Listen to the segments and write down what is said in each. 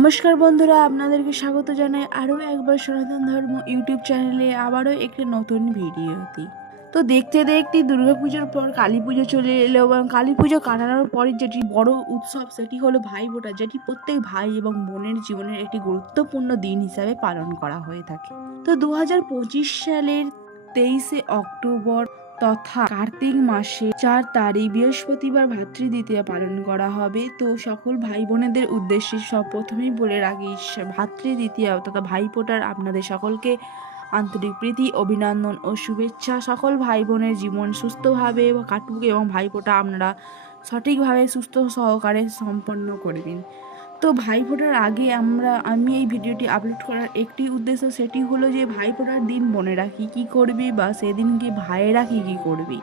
নমস্কার বন্ধুরা, আপনাদেরকে স্বাগত জানাই আরও একবার সনাতন ধর্ম ইউটিউব চ্যানেলে, আবারও একটি নতুন ভিডিওতে। তো দেখতে দেখতে দুর্গাপুজোর পর কালী পুজো চলে এলো এবং কালী পুজো কাটানোর পরে যেটি বড় উৎসব, সেটি হলো ভাই ফোঁটা যেটি প্রত্যেক ভাই এবং বোনের জীবনের একটি গুরুত্বপূর্ণ দিন হিসাবে পালন করা হয়ে থাকে। তো দুহাজার পঁচিশ সালের তেইশে অক্টোবর তথা কার্তিক মাসে চার তারিখ বৃহস্পতিবার ভাতৃদ্বিতীয়া পালন করা হবে। তো সকল ভাই বোনেদের উদ্দেশ্যে সব প্রথমেই বলে রাখি ভাতৃদ্বিতীয়া তথা ভাইফোঁটার আপনাদের সকলকে আন্তরিক প্রীতি, অভিনন্দন ও শুভেচ্ছা। সকল ভাই বোনের জীবন সুস্থভাবে কাটুক এবং ভাইফোঁটা আপনারা সঠিকভাবে সুস্থ সহকারে সম্পন্ন করবেন তো ভাইফোঁটার আগে আমরা, আমি এই ভিডিওটি আপলোড করার একটি উদ্দেশ্য সেটি হলো যে ভাইফোঁটার দিন বোনেরা কী কী করবে বা সেদিনকে ভাইয়েরা কী কী করবে।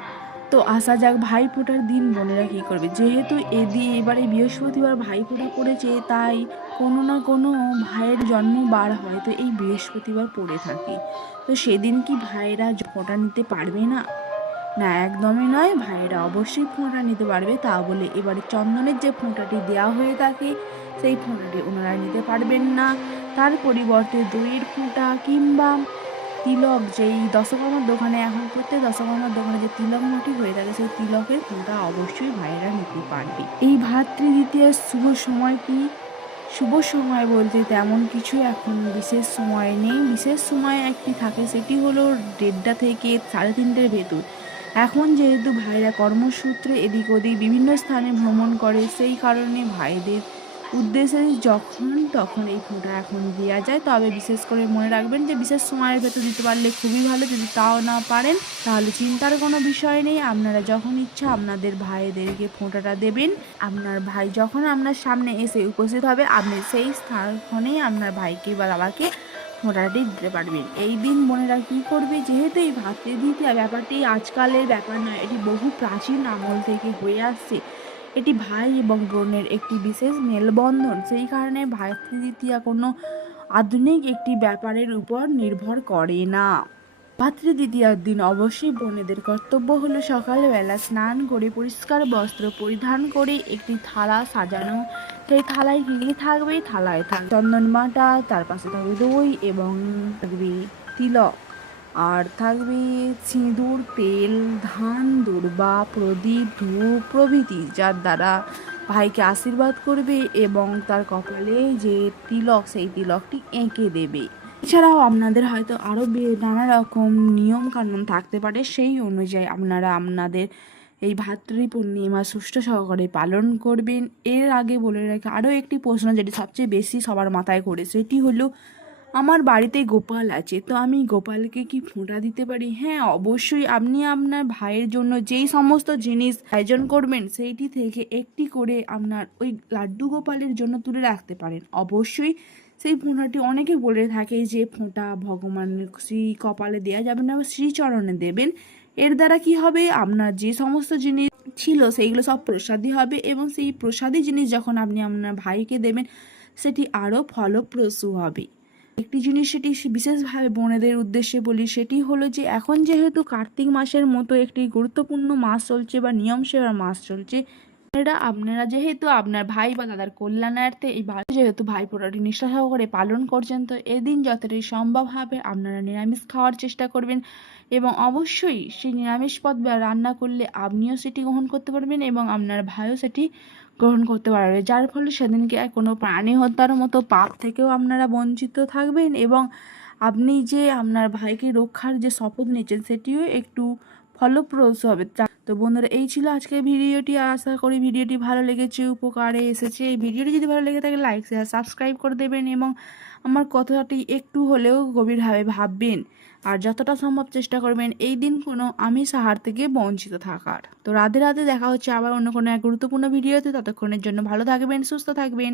তো আসা যাক ভাইফোঁটার দিন বোনেরা কী করবে। যেহেতু এদি, এবারে বৃহস্পতিবার ভাইফোঁটা পড়েছে, তাই কোনো না কোনো ভাইয়ের জন্ম বার হয়। তো এই বৃহস্পতিবার পড়ে থাকে। তো সেদিন কি ভাইয়েরা ফোঁটা নিতে পারবে না? না, একদমই নয়। ভাইয়েরা অবশ্যই ফোঁটা নিতে পারবে। তা বলে এবারে চন্দনের যে ফোঁটাটি দেওয়া হয়ে থাকে, সেই ফোঁটাটি ওনারা নিতে পারবেন না। তার পরিবর্তে দইয়ের ফোঁটা কিংবা তিলক, যেই দশকর্মার দোকানে এখন প্রত্যেক দশকর্মার দোকানে যে তিলক মাটি হয়ে থাকে, সেই তিলকের ফোঁটা অবশ্যই ভাইয়েরা নিতে পারবে। এই ভাতৃদ্বিতীয়ার শুভ সময় কি? শুভ সময় বলতে তেমন কিছু এখন বিশেষ সময় নেই। বিশেষ সময় একটি থাকে, সেটি হলো দেড়টা থেকে সাড়ে তিনটের ভেতর। এখন যেহেতু ভাইরা কর্মসূত্রে এদিক ওদিক বিভিন্ন স্থানে ভ্রমণ করে, সেই কারণে ভাইদের উদ্দেশ্যে যখন তখন এই ফোঁটা এখন দেওয়া যায়। তবে বিশেষ করে মনে রাখবেন যে বিশেষ সময়ের ভেতর দিতে পারলে খুবই ভালো, যদি তাও না পারেন তাহলে চিন্তার কোনো বিষয় নেই। আপনারা যখন ইচ্ছা আপনাদের ভাইদেরকে ফোঁটাটা দেবেন। আপনার ভাই যখন আপনার সামনে এসে উপস্থিত হবে, আপনি সেই স্থানক্ষণেই আপনার ভাইকে বা বাবাকে ফোঁটাটি দিতে পারবেন এই দিন বোনেরা কী করবে? যেহেতু এই ভাতৃদ্বিতীয়া ব্যাপারটি আজকালের ব্যাপার নয়, এটি বহু প্রাচীন আমল থেকে হয়ে আসছে। এটি ভাই এবং বোনের একটি বিশেষ মেলবন্ধন। সেই কারণে ভাতৃদ্বিতীয়া কোনো আধুনিক একটি ব্যাপারের উপর নির্ভর করে না। ভাতৃদ্বিতীয়ার দিন অবশ্যই বোনেদের কর্তব্য হলো সকালবেলা স্নান করে পরিষ্কার বস্ত্র পরিধান করে একটি থালা সাজানো। সেই থালায় কী থাকবে? থালায় থাকবে চন্দন মাটা তার পাশে থাকবে দই এবং থাকবে তিলক। আর থাকবে সিঁদুর, তেল, ধান, দুর্বা, প্রদীপ, ধূপ প্রভৃতি, যার দ্বারা ভাইকে আশীর্বাদ করবে এবং তার কপালে যে তিলক, সেই তিলকটি এঁকে দেবে। এছাড়াও আপনাদের হয়তো আরও নানা রকম নিয়ম কানুন থাকতে পারে, সেই অনুযায়ী আপনারা আপনাদের এই ভাতৃ পূর্ণিমা সুষ্ঠু সহকারে পালন করবেন। এর আগে বলে রাখি আরও একটি প্রশ্ন যেটি সবচেয়ে বেশি সবার মাথায় করে সেটি হলো, আমার বাড়িতে গোপাল আছে, তো আমি গোপালকে কি ফোঁটা দিতে পারি? হ্যাঁ অবশ্যই আপনি আপনার ভাইয়ের জন্য যেই সমস্ত জিনিস আয়োজন করবেন, সেইটি থেকে একটি করে আপনার ওই লাড্ডু গোপালের জন্য তুলে রাখতে পারেন। অবশ্যই সেই ফোঁটাটি অনেকে বলে থাকে যে ফোঁটা ভগবানের শ্রী কপালে দেওয়া যাবে না বা শ্রীচরণে দেবেন। এর দ্বারা কি হবে? আপনার যে সমস্ত জিনিস ছিল, সেইগুলো সব প্রসাদী হবে এবং সেই প্রসাদী জিনিস যখন আপনি আপনার ভাইকে দেবেন, সেটি আরও ফলপ্রসূ হবে। একটি জিনিস সেটি বিশেষভাবে বোনেদের উদ্দেশ্যে বলি, সেটি হলো যে এখন যেহেতু কার্তিক মাসের মতো একটি গুরুত্বপূর্ণ মাস চলছে বা নিয়ম সেবার মাস চলছে এটা আপনারা যেহেতু আপনার ভাই বা দাদার কল্যাণার্থে এই ভাই যেহেতু ভাই ফোঁটাটি নিষ্ঠা সহকারে পালন করছেন, তো এদিন যতটাই সম্ভব হবে আপনারা নিরামিষ খাওয়ার চেষ্টা করবেন এবং অবশ্যই সেই নিরামিষ পদ রান্না করলে আপনিও সেটি গ্রহণ করতে পারবেন এবং আপনার ভাইও সেটি গ্রহণ করতে পারবে। যার ফলে সেদিনকে কোনো প্রাণী হত্যার মতো পাপ থেকেও আপনারা বঞ্চিত থাকবেন এবং আপনি যে আপনার ভাইকে রক্ষার যে শপথ নিয়েছেন, সেটিও একটু ফলপ্রসূ হবে। তো বন্ধুরা, এই ছিল আজকের ভিডিওটি। আশা করি ভিডিওটি ভালো লেগেছে, উপকারে এসেছে। এই ভিডিওটি যদি ভালো লেগে থাকে লাইক শেয়ার সাবস্ক্রাইব করে দেবেন এবং আমার কথাটি একটু হলেও গভীরভাবে ভাববেন। আর যতটা সম্ভব চেষ্টা করবেন এই দিন কোনো আমিষ আহার থেকে বঞ্চিত থাকার। তো রাধে রাধে, দেখা হচ্ছে আবার অন্য কোনো এক গুরুত্বপূর্ণ ভিডিওতে। ততক্ষণের জন্য ভালো থাকবেন, সুস্থ থাকবেন।